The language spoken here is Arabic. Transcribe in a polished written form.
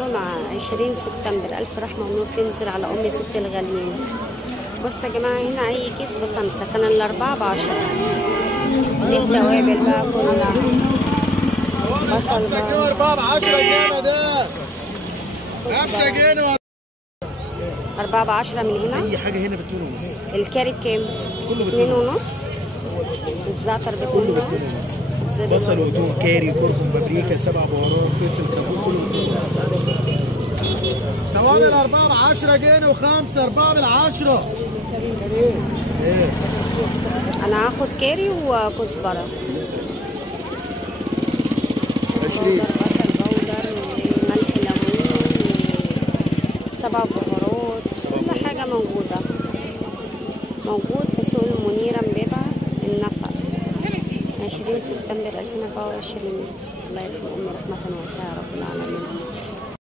مع 20 سبتمبر. ألف رحمة ونور تنزل على أم ست الغاليين. بصوا يا جماعة هنا أي كيس ب5، كان الأربعة ب10. ودي التوابل بقى كلها. بصل 5 جنيه و4 ب10 جنيه ده. 5 جنيه 4 ب10 من هنا. أي حاجة هنا ب2.5. الكاري بكام؟ كله ب2.5. الزعتر ب2.5. بصل وتوم كاري كركم بابريكا 7 بهارات فلفل كمون كله توابل 4 ب10 جنيه و5 4 ب10. ايه انا هاخد كاري وكزبره 20. بصل بودر وملح ليمون 7 بهارات. كل حاجه موجود في سوق المنيره امبابه النفق 20 سبتمبر 2024. الله يرحم أمي رحمة واسعة يا رب العالمين.